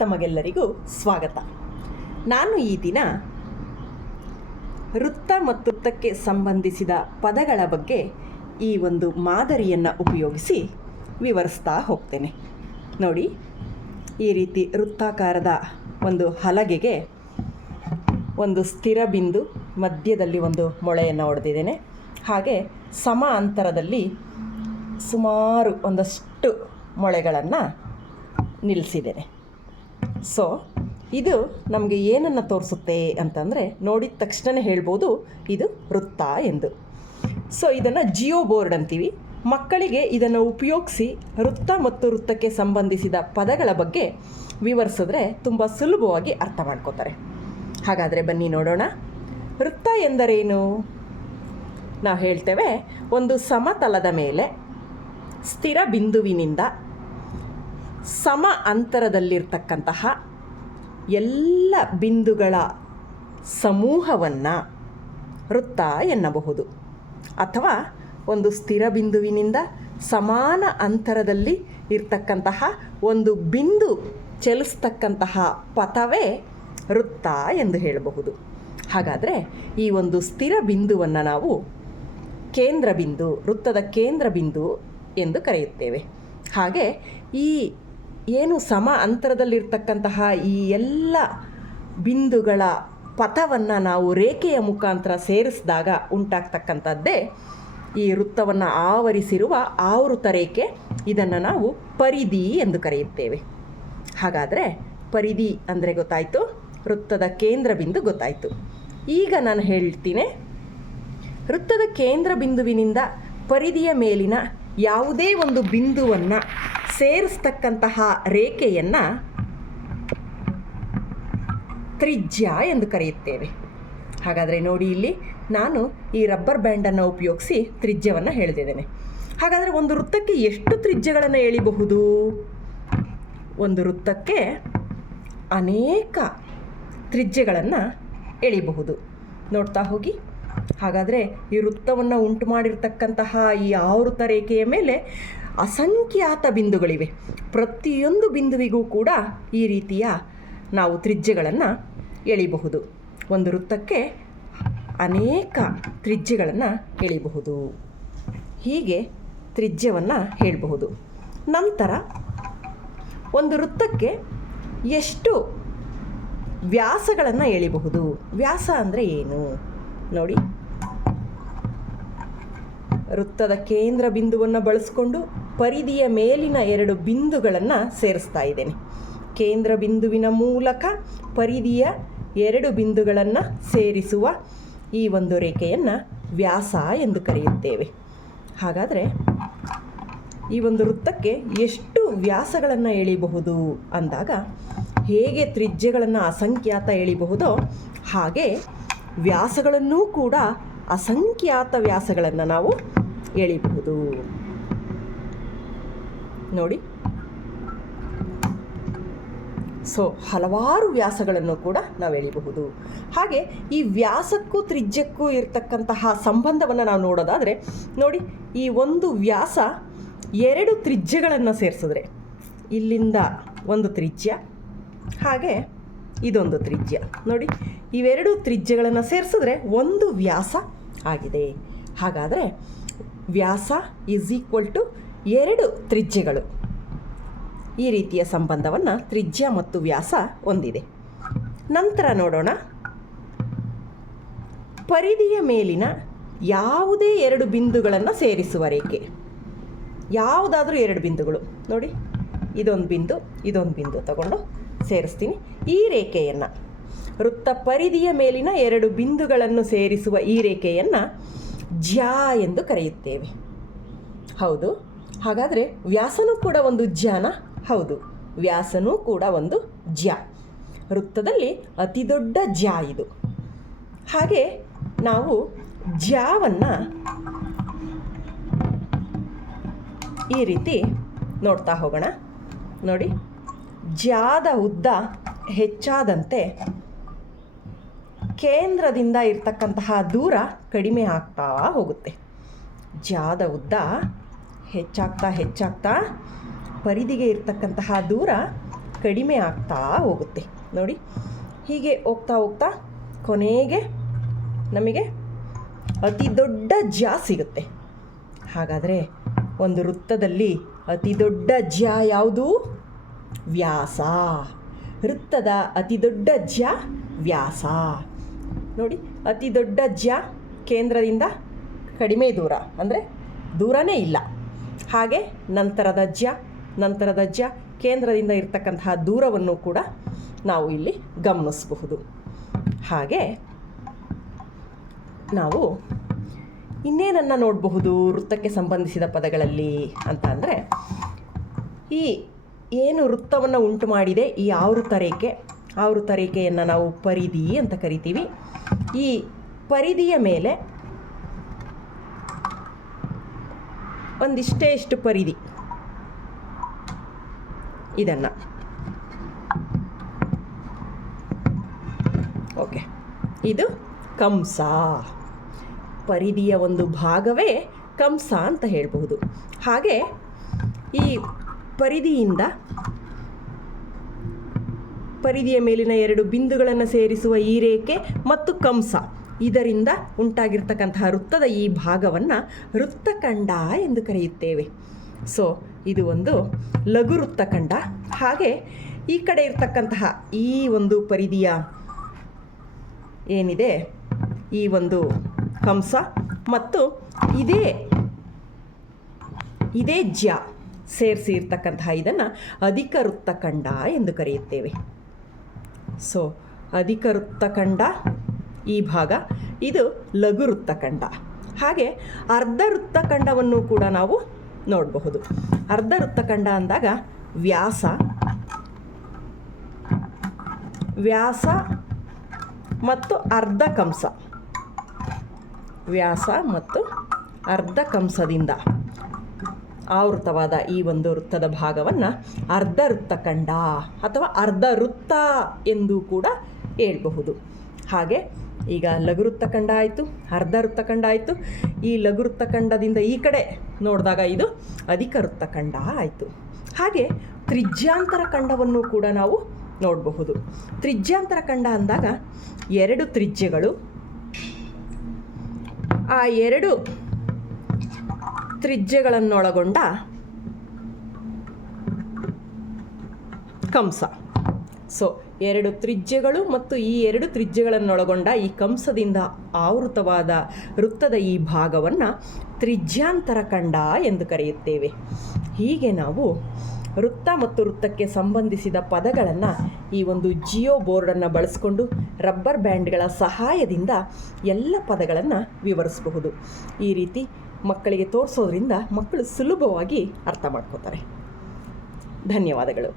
ತಮಗೆಲ್ಲರಿಗೂ ಸ್ವಾಗತ. ನಾನು ಈ ದಿನ ವೃತ್ತ ಮತ್ತು ವೃತ್ತಕ್ಕೆ ಸಂಬಂಧಿಸಿದ ಪದಗಳ ಬಗ್ಗೆ ಈ ಒಂದು ಮಾದರಿಯನ್ನು ಉಪಯೋಗಿಸಿ ವಿವರಿಸ್ತಾ ಹೋಗ್ತೇನೆ. ನೋಡಿ, ಈ ರೀತಿ ವೃತ್ತಾಕಾರದ ಒಂದು ಹಲಗೆಗೆ ಒಂದು ಸ್ಥಿರ ಬಿಂದು, ಮಧ್ಯದಲ್ಲಿ ಒಂದು ಮೊಳೆಯನ್ನು ಹೊಡೆದಿದ್ದೇನೆ. ಹಾಗೆ ಸಮ ಅಂತರದಲ್ಲಿ ಸುಮಾರು ಒಂದಷ್ಟು ಮೊಳೆಗಳನ್ನು ನಿಲ್ಲಿಸಿದ್ದೇನೆ. ಸೊ ಇದು ನಮಗೆ ಏನನ್ನು ತೋರಿಸುತ್ತೆ ಅಂತಂದರೆ, ನೋಡಿದ ತಕ್ಷಣ ಹೇಳ್ಬೋದು ಇದು ವೃತ್ತ ಎಂದು. ಸೊ ಇದನ್ನು ಜಿಯೋ ಬೋರ್ಡ್ ಅಂತೀವಿ. ಮಕ್ಕಳಿಗೆ ಇದನ್ನು ಉಪಯೋಗಿಸಿ ವೃತ್ತ ಮತ್ತು ವೃತ್ತಕ್ಕೆ ಸಂಬಂಧಿಸಿದ ಪದಗಳ ಬಗ್ಗೆ ವಿವರಿಸಿದ್ರೆ ತುಂಬ ಸುಲಭವಾಗಿ ಅರ್ಥ ಮಾಡ್ಕೋತಾರೆ. ಹಾಗಾದರೆ ಬನ್ನಿ ನೋಡೋಣ. ವೃತ್ತ ಎಂದರೇನು? ನಾವು ಹೇಳ್ತೇವೆ, ಒಂದು ಸಮತಲದ ಮೇಲೆ ಸ್ಥಿರ ಬಿಂದುವಿನಿಂದ ಸಮ ಅಂತರದಲ್ಲಿರ್ತಕ್ಕಂತಹ ಎಲ್ಲ ಬಿಂದುಗಳ ಸಮೂಹವನ್ನು ವೃತ್ತ ಎನ್ನಬಹುದು. ಅಥವಾ ಒಂದು ಸ್ಥಿರ ಬಿಂದುವಿನಿಂದ ಸಮಾನ ಅಂತರದಲ್ಲಿ ಇರ್ತಕ್ಕಂತಹ ಒಂದು ಬಿಂದು ಚಲಿಸ್ತಕ್ಕಂತಹ ಪಥವೇ ವೃತ್ತ ಎಂದು ಹೇಳಬಹುದು. ಹಾಗಾದರೆ ಈ ಒಂದು ಸ್ಥಿರ ಬಿಂದುವನ್ನು ನಾವು ಕೇಂದ್ರ ಬಿಂದು, ವೃತ್ತದ ಕೇಂದ್ರ ಬಿಂದು ಎಂದು ಕರೆಯುತ್ತೇವೆ. ಹಾಗೆ ಈ ಏನು ಸಮ ಅಂತರದಲ್ಲಿರ್ತಕ್ಕಂತಹ ಈ ಎಲ್ಲ ಬಿಂದುಗಳ ಪಥವನ್ನು ನಾವು ರೇಖೆಯ ಮುಖಾಂತರ ಸೇರಿಸಿದಾಗ ಉಂಟಾಗ್ತಕ್ಕಂಥದ್ದೇ ಈ ವೃತ್ತವನ್ನು ಆವರಿಸಿರುವ ಆವೃತ ರೇಖೆ. ಇದನ್ನು ನಾವು ಪರಿಧಿ ಎಂದು ಕರೆಯುತ್ತೇವೆ. ಹಾಗಾದರೆ ಪರಿಧಿ ಅಂದರೆ ಗೊತ್ತಾಯಿತು, ವೃತ್ತದ ಕೇಂದ್ರ ಬಿಂದು ಗೊತ್ತಾಯಿತು. ಈಗ ನಾನು ಹೇಳ್ತೀನಿ, ವೃತ್ತದ ಕೇಂದ್ರ ಬಿಂದುವಿನಿಂದ ಪರಿಧಿಯ ಮೇಲಿನ ಯಾವುದೇ ಒಂದು ಬಿಂದುವನ್ನು ಸೇರಿಸ್ತಕ್ಕಂತಹ ರೇಖೆಯನ್ನು ತ್ರಿಜ್ಯ ಎಂದು ಕರೆಯುತ್ತೇವೆ. ಹಾಗಾದರೆ ನೋಡಿ, ಇಲ್ಲಿ ನಾನು ಈ ರಬ್ಬರ್ ಬ್ಯಾಂಡನ್ನು ಉಪಯೋಗಿಸಿ ತ್ರಿಜ್ಯವನ್ನು ಹೇಳಿದ್ದೇನೆ. ಹಾಗಾದರೆ ಒಂದು ವೃತ್ತಕ್ಕೆ ಎಷ್ಟು ತ್ರಿಜ್ಯಗಳನ್ನು ಎಳಿಬಹುದು? ಒಂದು ವೃತ್ತಕ್ಕೆ ಅನೇಕ ತ್ರಿಜ್ಯಗಳನ್ನು ಎಳಿಬಹುದು. ನೋಡ್ತಾ ಹೋಗಿ. ಹಾಗಾದರೆ ಈ ವೃತ್ತವನ್ನು ಉಂಟು ಮಾಡಿರ್ತಕ್ಕಂತಹ ಈ ಆವೃತ ರೇಖೆಯ ಮೇಲೆ ಅಸಂಖ್ಯಾತ ಬಿಂದುಗಳಿವೆ. ಪ್ರತಿಯೊಂದು ಬಿಂದುವಿಗೂ ಕೂಡ ಈ ರೀತಿಯ ನಾವು ತ್ರಿಜ್ಯಗಳನ್ನು ಎಳಿಬಹುದು. ಒಂದು ವೃತ್ತಕ್ಕೆ ಅನೇಕ ತ್ರಿಜ್ಯಗಳನ್ನು ಎಳಿಬಹುದು. ಹೀಗೆ ತ್ರಿಜ್ಯವನ್ನು ಹೇಳಬಹುದು. ನಂತರ ಒಂದು ವೃತ್ತಕ್ಕೆ ಎಷ್ಟು ವ್ಯಾಸಗಳನ್ನು ಎಳಿಬಹುದು? ವ್ಯಾಸ ಅಂದರೆ ಏನು ನೋಡಿ. ವೃತ್ತದ ಕೇಂದ್ರ ಬಿಂದುವನ್ನು ಬಳಸಿಕೊಂಡು ಪರಿಧಿಯ ಮೇಲಿನ ಎರಡು ಬಿಂದುಗಳನ್ನು ಸೇರಿಸ್ತಾ ಇದ್ದೇನೆ. ಕೇಂದ್ರ ಬಿಂದುವಿನ ಮೂಲಕ ಪರಿಧಿಯ ಎರಡು ಬಿಂದುಗಳನ್ನು ಸೇರಿಸುವ ಈ ಒಂದು ರೇಖೆಯನ್ನು ವ್ಯಾಸ ಎಂದು ಕರೆಯುತ್ತೇವೆ. ಹಾಗಾದರೆ ಈ ಒಂದು ವೃತ್ತಕ್ಕೆ ಎಷ್ಟು ವ್ಯಾಸಗಳನ್ನು ಎಳಿಬಹುದು ಅಂದಾಗ, ಹೇಗೆ ತ್ರಿಜ್ಯಗಳನ್ನು ಅಸಂಖ್ಯಾತ ಎಳಿಬಹುದೋ ಹಾಗೆ ವ್ಯಾಸಗಳನ್ನೂ ಕೂಡ ಅಸಂಖ್ಯಾತ ವ್ಯಾಸಗಳನ್ನು ನಾವು ಎಳಿಬಹುದು. ನೋಡಿ, ಸೊ ಹಲವಾರು ವ್ಯಾಸಗಳನ್ನು ಕೂಡ ನಾವು ಎಳಿಬಹುದು. ಹಾಗೆ ಈ ವ್ಯಾಸಕ್ಕೂ ತ್ರಿಜ್ಯಕ್ಕೂ ಇರತಕ್ಕಂತಹ ಸಂಬಂಧವನ್ನು ನಾವು ನೋಡೋದಾದರೆ ನೋಡಿ, ಈ ಒಂದು ವ್ಯಾಸ ಎರಡು ತ್ರಿಜ್ಯಗಳನ್ನು ಸೇರಿಸಿದ್ರೆ, ಇಲ್ಲಿಂದ ಒಂದು ತ್ರಿಜ್ಯ, ಹಾಗೆ ಇದೊಂದು ತ್ರಿಜ್ಯ. ನೋಡಿ, ಇವೆರಡು ತ್ರಿಜ್ಯಗಳನ್ನು ಸೇರಿಸಿದ್ರೆ ಒಂದು ವ್ಯಾಸ ಆಗಿದೆ. ಹಾಗಾದರೆ ವ್ಯಾಸ ಈಸ್ ಈಕ್ವಲ್ ಟು ಎರಡು ತ್ರಿಜ್ಯಗಳು. ಈ ರೀತಿಯ ಸಂಬಂಧವನ್ನು ತ್ರಿಜ್ಯ ಮತ್ತು ವ್ಯಾಸ ಹೊಂದಿದೆ. ನಂತರ ನೋಡೋಣ, ಪರಿಧಿಯ ಮೇಲಿನ ಯಾವುದೇ ಎರಡು ಬಿಂದುಗಳನ್ನು ಸೇರಿಸುವ ರೇಖೆ. ಯಾವುದಾದ್ರೂ ಎರಡು ಬಿಂದುಗಳು ನೋಡಿ, ಇದೊಂದು ಬಿಂದು, ಇದೊಂದು ಬಿಂದು ತಗೊಂಡು ಸೇರಿಸ್ತೀನಿ. ಈ ರೇಖೆಯನ್ನು, ವೃತ್ತ ಪರಿಧಿಯ ಮೇಲಿನ ಎರಡು ಬಿಂದುಗಳನ್ನು ಸೇರಿಸುವ ಈ ರೇಖೆಯನ್ನು ಜ್ಯ ಎಂದು ಕರೆಯುತ್ತೇವೆ. ಹೌದು. ಹಾಗಾದರೆ ವ್ಯಾಸನೂ ಕೂಡ ಒಂದು ಜ್ಯಾನ? ಹೌದು, ವ್ಯಾಸನೂ ಕೂಡ ಒಂದು ಜ್ಯ. ವೃತ್ತದಲ್ಲಿ ಅತಿ ದೊಡ್ಡ ಜ್ಯ ಇದು. ಹಾಗೆ ನಾವು ಜ್ಯಾವನ್ನು ಈ ರೀತಿ ನೋಡ್ತಾ ಹೋಗೋಣ. ನೋಡಿ, ಜ್ಯಾದ ಉದ್ದ ಹೆಚ್ಚಾದಂತೆ ಕೇಂದ್ರದಿಂದ ಇರ್ತಕ್ಕಂತಹ ದೂರ ಕಡಿಮೆ ಆಗ್ತಾ ಹೋಗುತ್ತೆ. ಜ್ಯಾದ ಉದ್ದ ಹೆಚ್ಚಾಗ್ತಾ ಹೆಚ್ಚಾಗ್ತಾ ಪರಿಧಿಗೆ ಇರ್ತಕ್ಕಂತಹ ದೂರ ಕಡಿಮೆ ಆಗ್ತಾ ಹೋಗುತ್ತೆ. ನೋಡಿ, ಹೀಗೆ ಹೋಗ್ತಾ ಹೋಗ್ತಾ ಕೊನೆಗೆ ನಮಗೆ ಅತಿ ದೊಡ್ಡ ಜ್ಯಾ ಸಿಗುತ್ತೆ. ಹಾಗಾದರೆ ಒಂದು ವೃತ್ತದಲ್ಲಿ ಅತಿ ದೊಡ್ಡ ಜ್ಯಾ ಯಾವುದು? ವ್ಯಾಸ. ವೃತ್ತದ ಅತಿ ದೊಡ್ಡ ಜ್ಯಾ ವ್ಯಾಸ. ನೋಡಿ, ಅತಿ ದೊಡ್ಡ ಜ್ಯಾ ಕೇಂದ್ರದಿಂದ ಕಡಿಮೆ ದೂರ, ಅಂದರೆ ದೂರನೇ ಇಲ್ಲ. ಹಾಗೆ ನಂತರದ ಜ್ಯಾ ಕೇಂದ್ರದಿಂದ ಇರ್ತಕ್ಕಂತಹ ದೂರವನ್ನು ಕೂಡ ನಾವು ಇಲ್ಲಿ ಗಮನಿಸಬಹುದು. ಹಾಗೆ ನಾವು ಇನ್ನೇನನ್ನು ನೋಡಬಹುದು ವೃತ್ತಕ್ಕೆ ಸಂಬಂಧಿಸಿದ ಪದಗಳಲ್ಲಿ ಅಂತ ಅಂದರೆ, ಈ ಏನು ವೃತ್ತವನ್ನು ಉಂಟು ಮಾಡಿದೆ ಈ ಆವೃತ್ತ ರೇಖೆಯನ್ನು ನಾವು ಪರಿಧಿ ಅಂತ ಕರಿತೀವಿ. ಈ ಪರಿಧಿಯ ಮೇಲೆ ಇಷ್ಟು ಪರಿಧಿ, ಇದನ್ನು ಓಕೆ, ಇದು ಕಂಸ. ಪರಿಧಿಯ ಒಂದು ಭಾಗವೇ ಕಂಸ ಅಂತ ಹೇಳಬಹುದು. ಹಾಗೆ ಈ ಪರಿಧಿಯ ಮೇಲಿನ 2 ಬಿಂದುಗಳನ್ನು ಸೇರಿಸುವ ಈ ರೇಖೆ ಮತ್ತು ಕಂಸ, ಇದರಿಂದ ಉಂಟಾಗಿರ್ತಕ್ಕಂತಹ ವೃತ್ತದ ಈ ಭಾಗವನ್ನು ವೃತ್ತಖಂಡ ಎಂದು ಕರೆಯುತ್ತೇವೆ. ಸೊ ಇದು ಒಂದು ಲಘು ವೃತ್ತಖಂಡ. ಹಾಗೆ ಈ ಕಡೆ ಇರ್ತಕ್ಕಂತಹ ಈ ಒಂದು ಪರಿಧಿಯ ಏನಿದೆ, ಈ ಒಂದು ಕಂಸ ಮತ್ತು ಇದೇ ಜ್ಯಾ ಸೇರಿಸಿ ಇರ್ತಕ್ಕಂತಹ ಇದನ್ನು ಅಧಿಕ ವೃತ್ತಖಂಡ ಎಂದು ಕರೆಯುತ್ತೇವೆ. ಸೊ ಅಧಿಕ ವೃತ್ತಖಂಡ ಈ ಭಾಗ, ಇದು ಲಘು ವೃತ್ತಖಂಡ. ಹಾಗೆ ಅರ್ಧ ವೃತ್ತಖಂಡವನ್ನು ಕೂಡ ನಾವು ನೋಡಬಹುದು. ಅರ್ಧ ವೃತ್ತಖಂಡ ಅಂದಾಗ ವ್ಯಾಸ ಮತ್ತು ಅರ್ಧ ಕಂಸ, ವ್ಯಾಸ ಮತ್ತು ಅರ್ಧ ಕಂಸದಿಂದ ಆವೃತವಾದ ಈ ಒಂದು ವೃತ್ತದ ಭಾಗವನ್ನು ಅರ್ಧ ವೃತ್ತಖಂಡ ಅಥವಾ ಅರ್ಧ ವೃತ್ತ ಎಂದು ಕೂಡ ಹೇಳಬಹುದು. ಹಾಗೆ ಈಗ ಲಘು ವೃತ್ತಖಂಡ ಆಯಿತು, ಅರ್ಧ ವೃತ್ತಖಂಡ ಆಯಿತು. ಈ ಲಘು ವೃತ್ತಖಂಡದಿಂದ ಈ ಕಡೆ ನೋಡಿದಾಗ ಇದು ಅಧಿಕ ವೃತ್ತಖಂಡ ಆಯಿತು. ಹಾಗೆ ತ್ರಿಜ್ಯಾಂತರ ಖಂಡವನ್ನು ಕೂಡ ನಾವು ನೋಡಬಹುದು. ತ್ರಿಜ್ಯಾಂತರ ಖಂಡ ಅಂದಾಗ 2 ತ್ರಿಜ್ಯಗಳು, ಆ 2 ತ್ರಿಜ್ಯಗಳನ್ನೊಳಗೊಂಡ ಕಂಸ. ಸೊ 2 ತ್ರಿಜ್ಯಗಳು ಮತ್ತು ಈ 2 ತ್ರಿಜ್ಯಗಳನ್ನೊಳಗೊಂಡ ಈ ಕಂಸದಿಂದ ಆವೃತವಾದ ವೃತ್ತದ ಈ ಭಾಗವನ್ನು ತ್ರಿಜ್ಯಾಂತರ ಖಂಡ ಎಂದು ಕರೆಯುತ್ತೇವೆ. ಹೀಗೆ ನಾವು ವೃತ್ತ ಮತ್ತು ವೃತ್ತಕ್ಕೆ ಸಂಬಂಧಿಸಿದ ಪದಗಳನ್ನು ಈ ಒಂದು ಜಿಯೋ ಬೋರ್ಡನ್ನು ಬಳಸಿಕೊಂಡು ರಬ್ಬರ್ ಬ್ಯಾಂಡ್ಗಳ ಸಹಾಯದಿಂದ ಎಲ್ಲ ಪದಗಳನ್ನು ವಿವರಿಸಬಹುದು. ಈ ರೀತಿ ಮಕ್ಕಳಿಗೆ ತೋರಿಸೋದ್ರಿಂದ ಮಕ್ಕಳು ಸುಲಭವಾಗಿ ಅರ್ಥ ಮಾಡ್ಕೋತಾರೆ. ಧನ್ಯವಾದಗಳು.